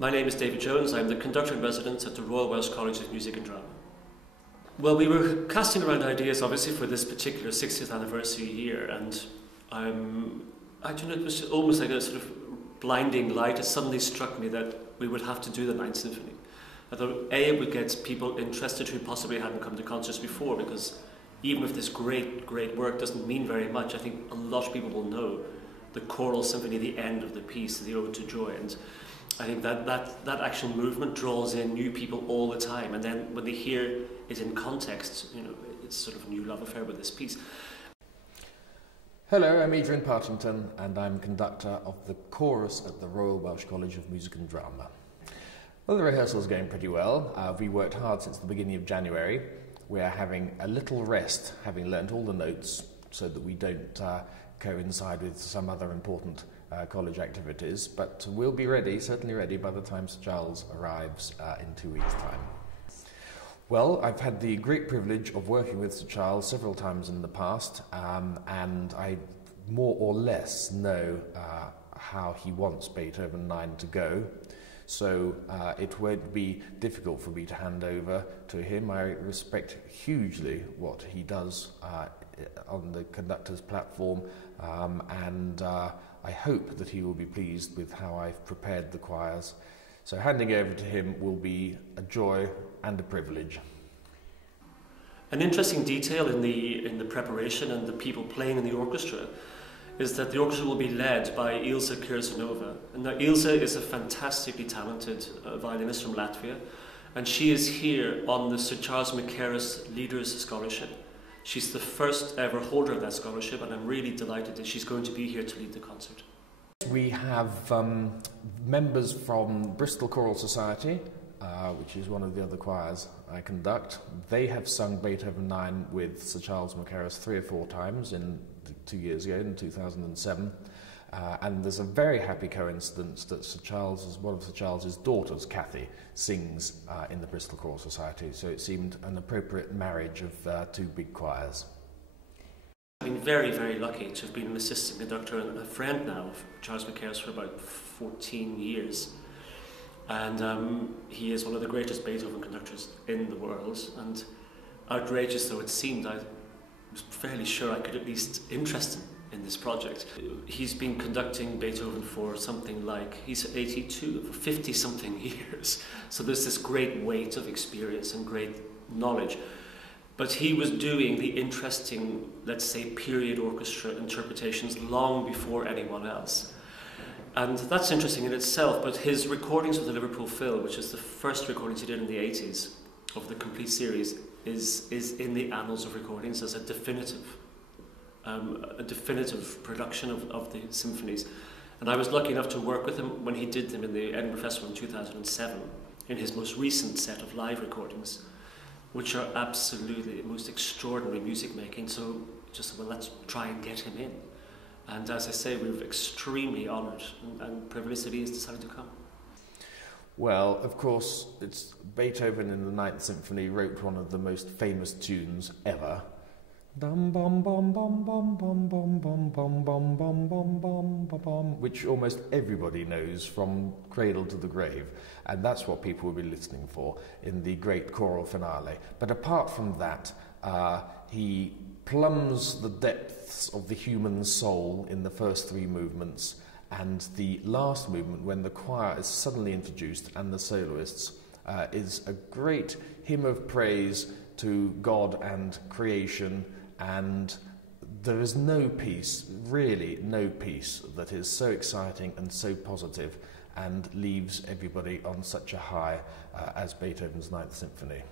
My name is David Jones. I'm the conductor in residence at the Royal Welsh College of Music and Drama. Well, we were casting around ideas, obviously, for this particular 60th anniversary year, and I don't know, it was almost like a sort of blinding light. It suddenly struck me that we would have to do the Ninth Symphony. I thought, A, it would get people interested who possibly hadn't come to concerts before, because even if this great work doesn't mean very much, I think a lot of people will know the choral symphony, the end of the piece, the Ode to Joy, and I think that actual movement draws in new people all the time, and then when they hear it in context, you know, it's sort of a new love affair with this piece. Hello, I'm Geraint Partington, and I'm conductor of the chorus at the Royal Welsh College of Music and Drama. Well, the rehearsal's going pretty well. We worked hard since the beginning of January. We are having a little rest, having learnt all the notes, so that we don't coincide with some other important college activities, but we'll be ready, certainly ready, by the time Sir Charles arrives in 2 weeks' time. Well, I've had the great privilege of working with Sir Charles several times in the past, and I more or less know how he wants Beethoven 9 to go, so it won't be difficult for me to hand over to him. I respect hugely what he does on the conductor's platform, and I hope that he will be pleased with how I've prepared the choirs. So handing over to him will be a joy and a privilege. An interesting detail in the preparation and the people playing in the orchestra is that the orchestra will be led by Ilse Kirsanova. And now Ilse is a fantastically talented violinist from Latvia, and she is here on the Sir Charles Mackerras Leaders Scholarship. She's the first ever holder of that scholarship, and I'm really delighted that she's going to be here to lead the concert. We have members from Bristol Choral Society, which is one of the other choirs I conduct. They have sung Beethoven 9 with Sir Charles Mackerras 3 or 4 times in 2 years ago, in 2007. And there's a very happy coincidence that one of Sir Charles's daughters, Cathy, sings in the Bristol Choral Society, so it seemed an appropriate marriage of 2 big choirs. I've been very lucky to have been an assistant conductor and a friend now of Charles Mackerras for about 14 years. And he is one of the greatest Beethoven conductors in the world, and outrageous though it seemed, I was fairly sure I could at least interest him in this project. He's been conducting Beethoven for something like, he's 82, for 50-something years. So there's this great weight of experience and great knowledge. But he was doing the interesting, let's say, period orchestra interpretations long before anyone else. And that's interesting in itself, but his recordings of the Liverpool Phil, which is the first recordings he did in the 80s of the complete series, is in the annals of recordings as a definitive production of the symphonies. And I was lucky enough to work with him when he did them in the Edinburgh Festival in 2007, in his most recent set of live recordings, which are absolutely the most extraordinary music making. So just, well, let's try and get him in. And as I say, we're extremely honoured and privileged that he has decided to come. Well, of course, it's Beethoven in the Ninth Symphony wrote one of the most famous tunes ever. Dum bum bum bum bum bum bum bum bum bum bum bum bum bum, which almost everybody knows from cradle to the grave, and that's what people will be listening for in the great choral finale. But apart from that, he plumbs the depths of the human soul in the first 3 movements, and the last movement, when the choir is suddenly introduced and the soloists, is a great hymn of praise to God and creation. And there is no piece, really no piece, that is so exciting and so positive and leaves everybody on such a high as Beethoven's Ninth Symphony.